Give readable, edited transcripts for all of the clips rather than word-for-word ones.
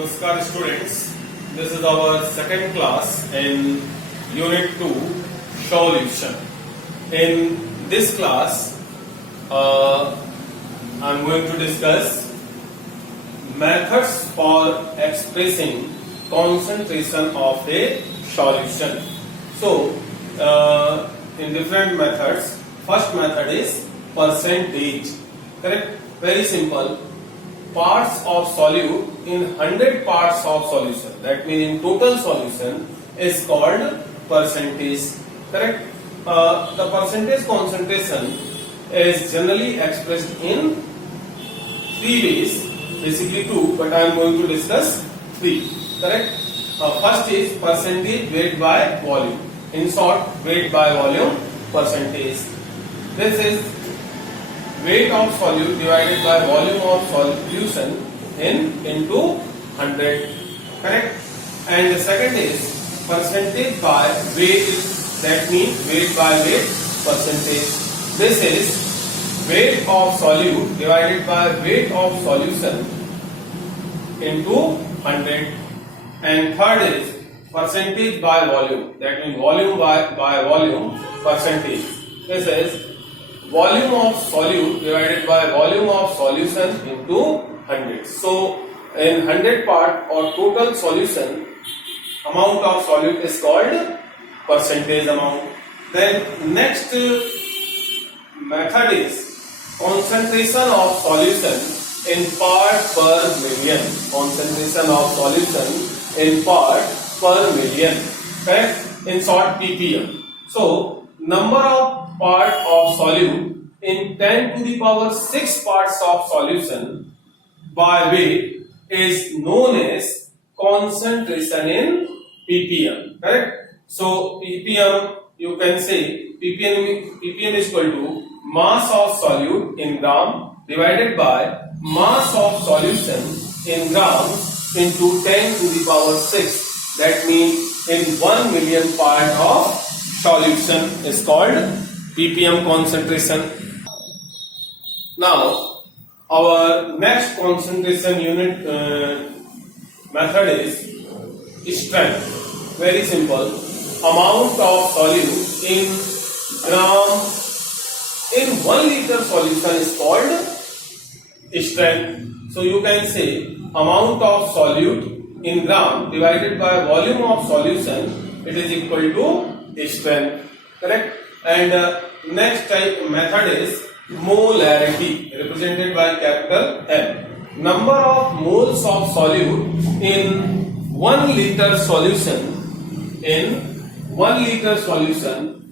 Namaskar students, this is our second class in Unit 2 Solution. In this class, I am going to discuss methods for expressing concentration of a solution. So, in different methods, first method is percentage. Correct? Very simple. Parts of solute in 100 parts of solution, that means in total solution, is called percentage. Correct? The percentage concentration is generally expressed in three ways, basically two, but I am going to discuss three. Correct? First is percentage weight by volume. In short, weight by volume percentage. This is weight of solute divided by volume of solution into 100. Correct? And the second is percentage by weight, that means weight by weight percentage. This is weight of solute divided by weight of solution into 100. And third is percentage by volume, that means volume by volume percentage. This is volume of solute divided by volume of solution into 100. So, in 100 part or total solution, amount of solute is called percentage amount. Then next method is concentration of solution in part per million. Concentration of solution in part per million. Correct? In short, ppm. So, number of part of solute in 10 to the power 6 parts of solution by weight is known as concentration in ppm. Correct? So ppm, you can say ppm is equal to mass of solute in gram divided by mass of solution in grams into 10 to the power 6. That means in 1 million part of solution is called ppm concentration. Now, our next concentration unit method is strength. Very simple. Amount of solute in gram in 1 liter solution is called strength. So you can say amount of solute in gram divided by volume of solution, it is equal to strength. Correct? And next type method is molarity, represented by capital M. Number of moles of solute in 1 liter solution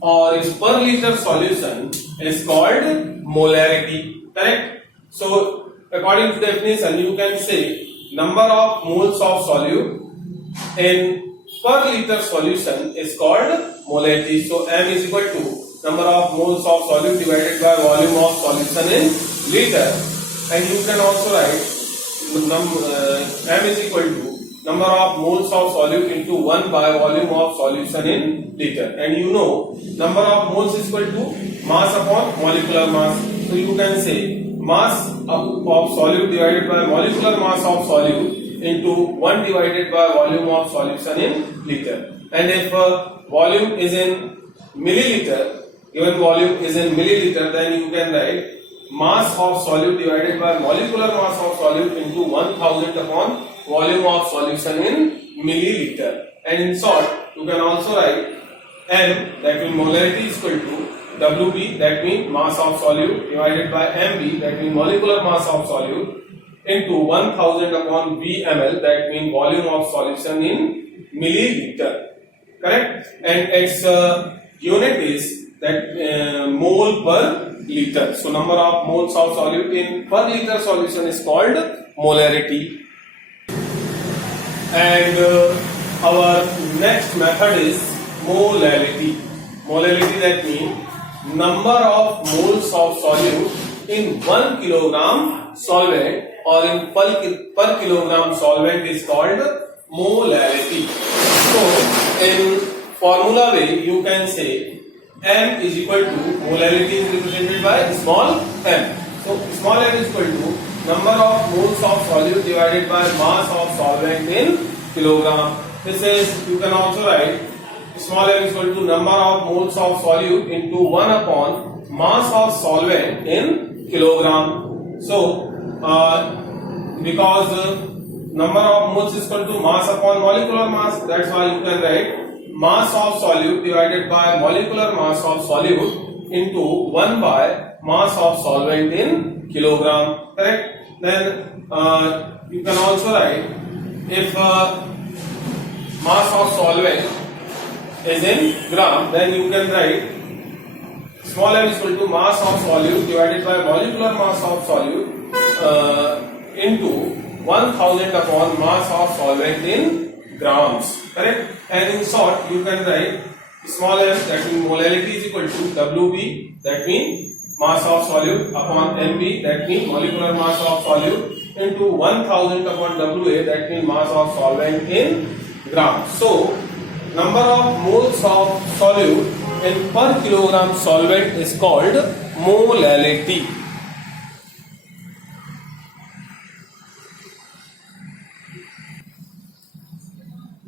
or is per liter solution is called molarity. Correct? So according to definition, you can say number of moles of solute in per liter solution is called molarity. So M is equal to number of moles of solute divided by volume of solution in liter. And you can also write M is equal to number of moles of solute into 1 by volume of solution in liter. And you know number of moles is equal to mass upon molecular mass. So you can say mass of solute divided by molecular mass of solute into 1 divided by volume of solution in liter. And if volume is in milliliter, given volume is in milliliter, then you can write mass of solute divided by molecular mass of solute into 1000 upon volume of solution in milliliter. And in short, you can also write M, that means molarity is equal to WB, that means mass of solute divided by MB, that means molecular mass of solute into 1000 upon VmL, that means volume of solution in milliliter. Correct? And its unit is that mole per liter. So number of moles of solute in per liter solution is called molarity. And our next method is molality. Molality, that means number of moles of solute in 1 kilogram solvent or in per kilogram solvent is called molality. So in formula way, you can say M is equal to, molarity is represented by small m. So small m is equal to number of moles of solute divided by mass of solvent in kilogram. This is, you can also write small m is equal to number of moles of solute into 1 upon mass of solvent in kilogram. So, because number of moles is equal to mass upon molecular mass, that's why you can write mass of solute divided by molecular mass of solute into 1 by mass of solvent in kilogram. Correct? Then you can also write, if mass of solvent is in gram, then you can write small m is equal to mass of solute divided by molecular mass of solute into 1000 upon mass of solvent in grams. Correct? And in short, you can write small m, that means molality is equal to WB, that means mass of solute, upon MB, that means molecular mass of solute, into 1000 upon WA, that means mass of solvent in grams. So, number of moles of solute in per kilogram solvent is called molality.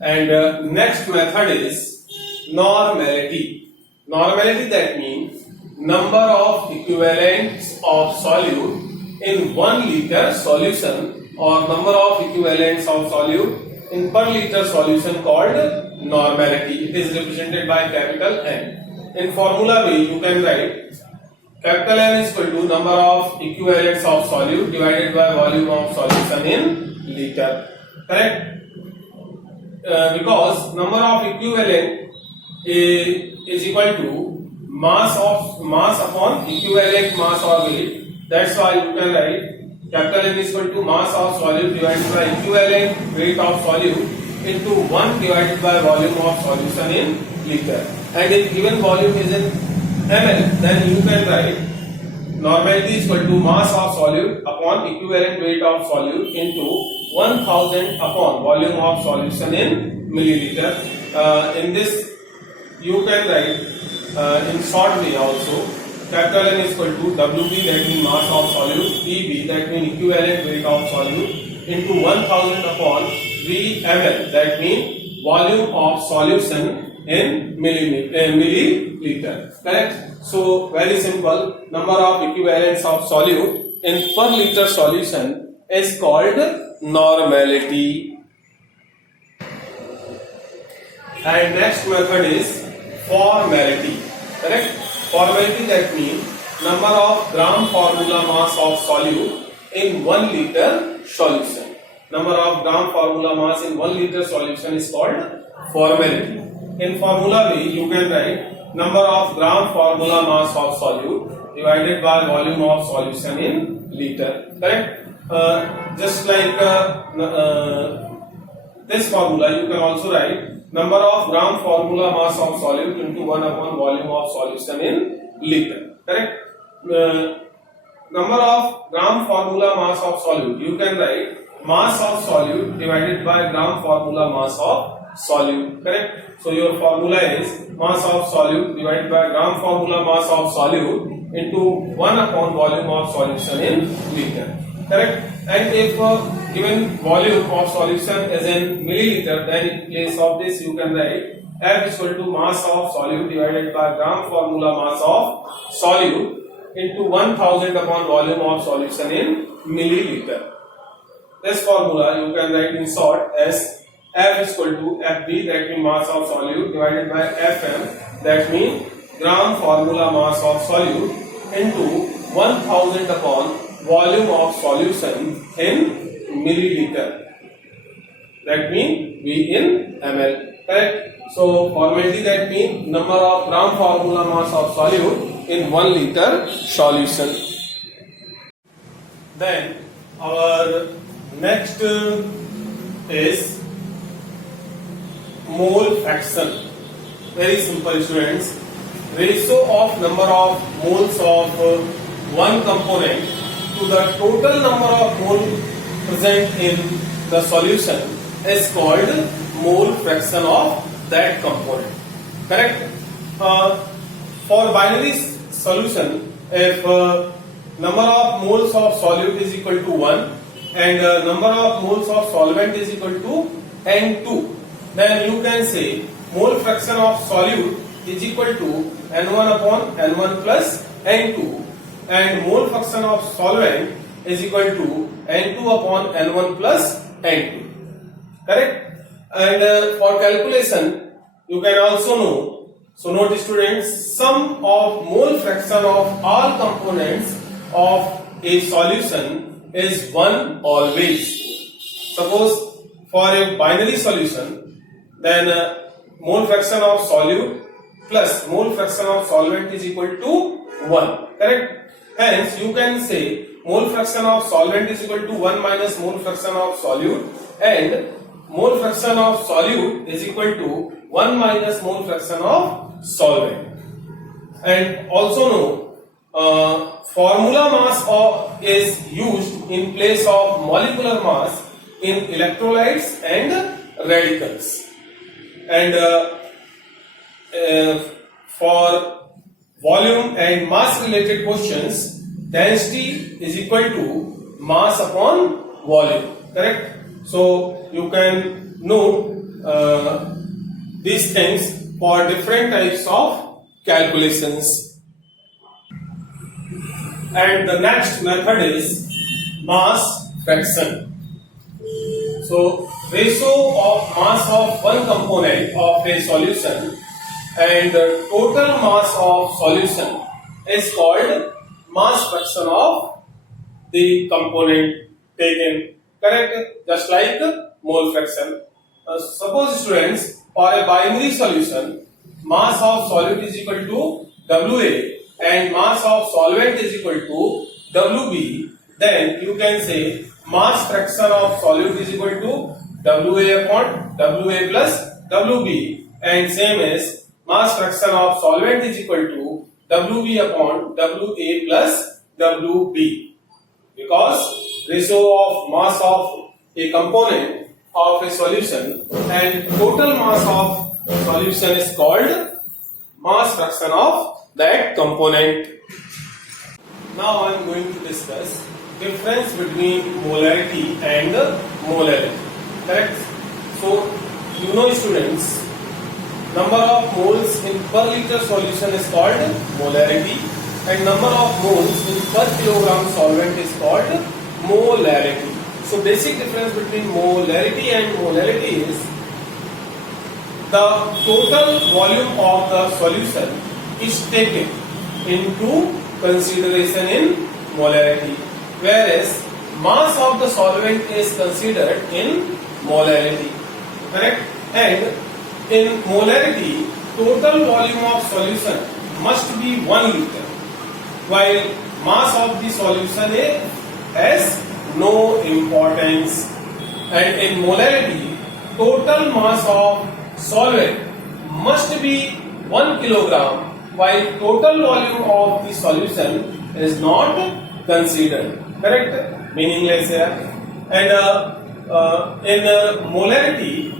And next method is normality. Normality, that means number of equivalents of solute in 1 liter solution, or number of equivalents of solute in per liter solution, called normality. It is represented by capital N. In formula way, you can write capital N is equal to number of equivalents of solute divided by volume of solution in liter. Correct? Because number of equivalent is equal to mass upon equivalent mass or weight. That's why you can write capital N is equal to mass of solute divided by equivalent weight of solute into 1 divided by volume of solution in liter. And if given volume is in ml, then you can write normality is equal to mass of solute upon equivalent weight of solute into 1000 upon volume of solution in milliliter. In this, you can write in short way also, capital N is equal to WB, that means mass of solute, EB, that means equivalent weight of solute, into 1000 upon VmL, that means volume of solution in milliliter. Correct? So, very simple, number of equivalents of solute in per liter solution is called normality. And next method is formality. Correct? Formality, that means number of gram formula mass of solute in 1 liter solution. Number of gram formula mass in 1 liter solution is called formality. In formula way, you can write number of gram formula mass of solute divided by volume of solution in liter. Correct? Just like this formula, you can also write number of gram formula mass of solute into 1 upon volume of solution in liter. Correct? Number of gram formula mass of solute, you can write mass of solute divided by gram formula mass of solute. Correct? So your formula is mass of solute divided by gram formula mass of solute into 1 upon volume of solution in liter. Correct? And if given volume of solution is in milliliter, then in place of this you can write F is equal to mass of solute divided by gram formula mass of solute into 1000 upon volume of solution in milliliter. This formula you can write in short as F is equal to Fb, that means mass of solute, divided by Fm, that means gram formula mass of solute, into 1000 upon volume of solution in milliliter. That means V in ml. Correct? So formality, that means number of gram formula mass of solute in 1 liter solution. Then our next is mole fraction. Very simple, students. Ratio of number of moles of one component to the total number of moles present in the solution is called mole fraction of that component. Correct? For binary solution, if number of moles of solute is equal to 1 and number of moles of solvent is equal to N2, then you can say mole fraction of solute is equal to N1 upon N1 plus N2 and mole fraction of solvent is equal to N2 upon N1 plus N2. Correct? And for calculation, you can also know. So note students, sum of mole fraction of all components of a solution is 1 always. Suppose for a binary solution, then mole fraction of solute plus mole fraction of solvent is equal to 1. Correct? Hence, you can say mole fraction of solvent is equal to 1 minus mole fraction of solute and mole fraction of solute is equal to 1 minus mole fraction of solvent. And also know formula mass is used in place of molecular mass in electrolytes and radicals. And for volume and mass related questions, density is equal to mass upon volume. Correct? So you can note these things for different types of calculations. And the next method is mass fraction. So ratio of mass of one component of a solution and the total mass of solution is called mass fraction of the component taken. Correct? Just like mole fraction. Suppose students, for a binary solution, mass of solute is equal to WA and mass of solvent is equal to WB, then you can say mass fraction of solute is equal to WA upon WA plus WB and same as mass fraction of solvent is equal to WB upon WA plus WB, because ratio of mass of a component of a solution and total mass of solution is called mass fraction of that component. Now I am going to discuss difference between molarity and molarity. Correct? So you know students, number of moles in per liter solution is called molarity and number of moles in per kilogram solvent is called molarity. So basic difference between molarity and molarity is the total volume of the solution is taken into consideration in molarity, whereas mass of the solvent is considered in molarity. Correct? And in molarity, total volume of solution must be 1 liter, while mass of the solution has no importance. And in molarity, total mass of solvent must be 1 kilogram, while total volume of the solution is not considered. Correct? Meaningless here. And in molarity,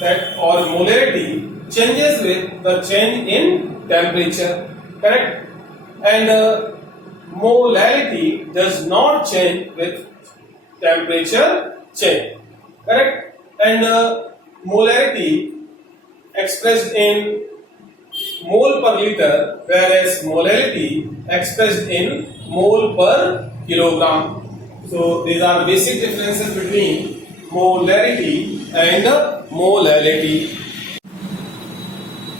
that or molarity changes with the change in temperature. Correct? And molarity does not change with temperature change. Correct? And molarity expressed in mole per liter, whereas molarity expressed in mole per kilogram. So these are basic differences between molarity and molality.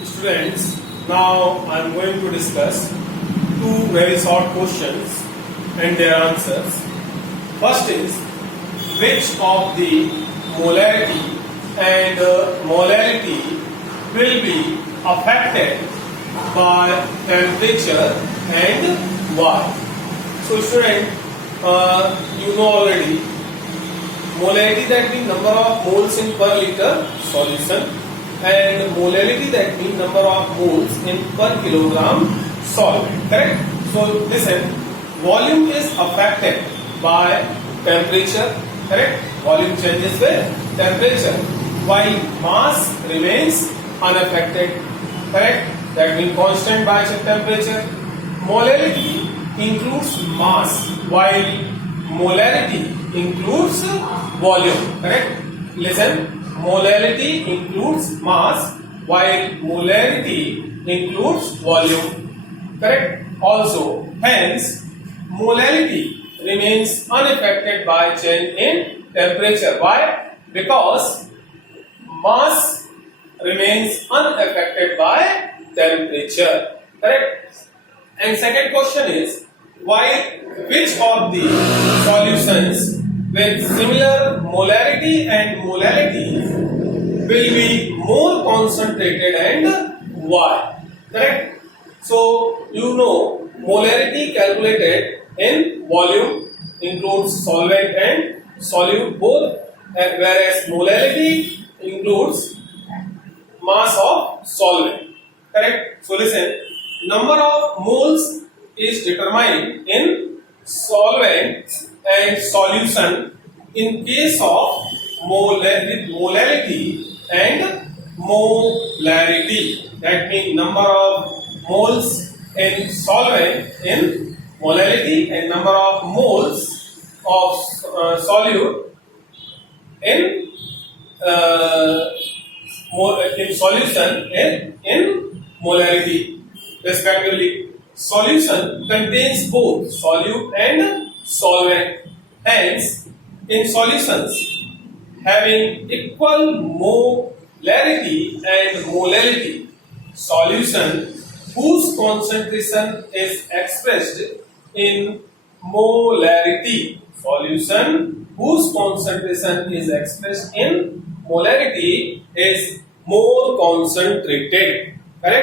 Students, now I am going to discuss two very short questions and their answers. First is, which of the molarity and molality will be affected by temperature and why? So student, you know already, molarity that means number of moles in per liter solution and molality that means number of moles in per kilogram solvent. Correct? So listen, volume is affected by temperature. Correct? Volume changes with temperature, while mass remains unaffected. Correct? That means constant by temperature. Molality includes mass while molarity includes volume. Correct? Listen. Molarity includes mass while molarity includes volume. Correct? Also, hence, molarity remains unaffected by change in temperature. Why? Because mass remains unaffected by temperature. Correct? And second question is, which of the solutions with similar molarity and molality will be more concentrated and why? Correct? So, you know, molarity calculated in volume includes solvent and solute both, whereas molality includes mass of solvent. Correct? So listen, number of moles is determined in solvent and solution in case of molality and molarity. That means number of moles in solvent in molality and number of moles of solute in solution in molarity respectively. Solution contains both solute and solvent. Hence, in solutions having equal molarity and molality, solution whose concentration is expressed in molarity, solution whose concentration is expressed in molarity is more concentrated. Correct?